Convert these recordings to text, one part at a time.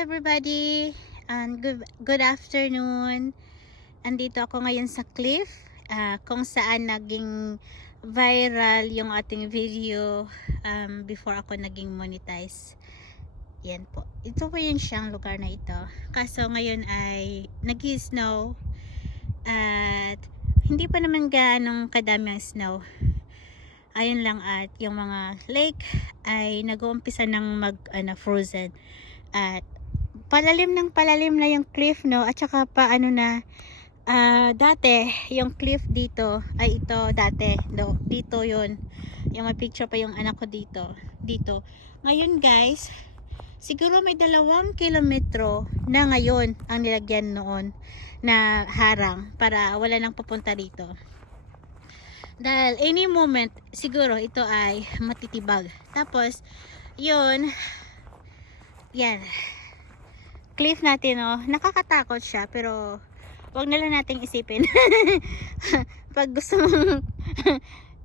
everybody, and good afternoon. Andito ako ngayon sa cliff, kung saan naging viral yung ating video before ako naging monetize. Yan po. Ito po yun siyang lugar na ito. Kaso ngayon ay nag-snow at hindi pa naman ganong kadami ang snow. Ayun lang, at yung mga lake ay nag-uumpisa ng frozen. At palalim na yung cliff, no? At saka dati yung cliff dito ay ito dati, no? Dito yun. Yung may picture pa yung anak ko dito. Ngayon guys, siguro may 2 kilometro na ngayon ang nilagyan noon na harang para wala nang pupunta dito. Dahil any moment siguro ito ay matitibag. Tapos yun, yan, cliff natin, oh. Nakakatakot siya, pero wag na lang nating isipin. Pag gusto mong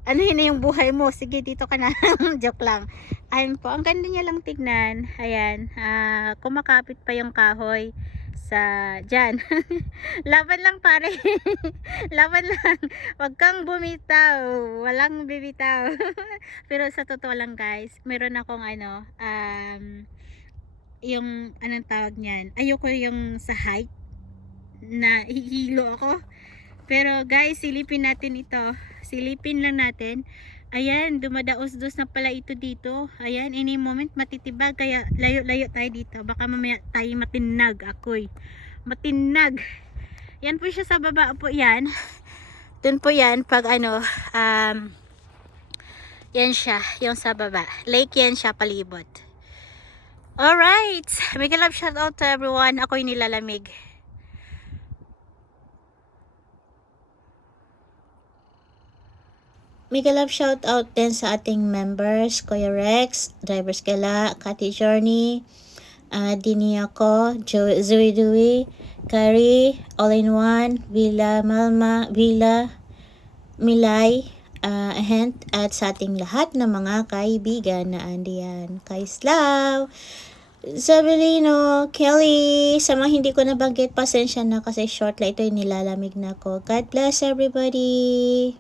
anuhin na yung buhay mo, sige dito ka na. Joke lang. Ayun po, ang ganda niya lang tignan. Ayan, kumakapit pa yung kahoy sa dyan. Laban lang pare. Laban lang, wag kang bumitaw, walang bibitaw. Pero sa totoo lang guys, meron akong yung anong tawag niyan, ayoko yung sa height na hihilo ako. Pero guys, silipin natin ito, silipin lang natin. Ayan, dumadaos-dos na pala ito dito. Ayan, any moment matitibag, kaya layo-layo tayo dito. Baka mamaya tayo matinag, ako'y matinag. Yan po siya sa baba po yan. Dun po yan pag yan siya, yung sa baba. Lake yan siya, palibot. Alright, mega love shout out to everyone. Ako'y nilalamig. Mega love shout out din sa ating members, Kuya Rex, Drivers Gala, Kati Journey, Dini ako, Zoe Dewey, Carrie, All in One, Villa Malma, Villa Milay, at sa ating lahat ng mga kaibigan na andiyan. Kay Slav, Sabelino, Kelly, sa mga hindi ko nabanggit, pasensya na kasi short lang ito, nilalamig na ako. God bless everybody!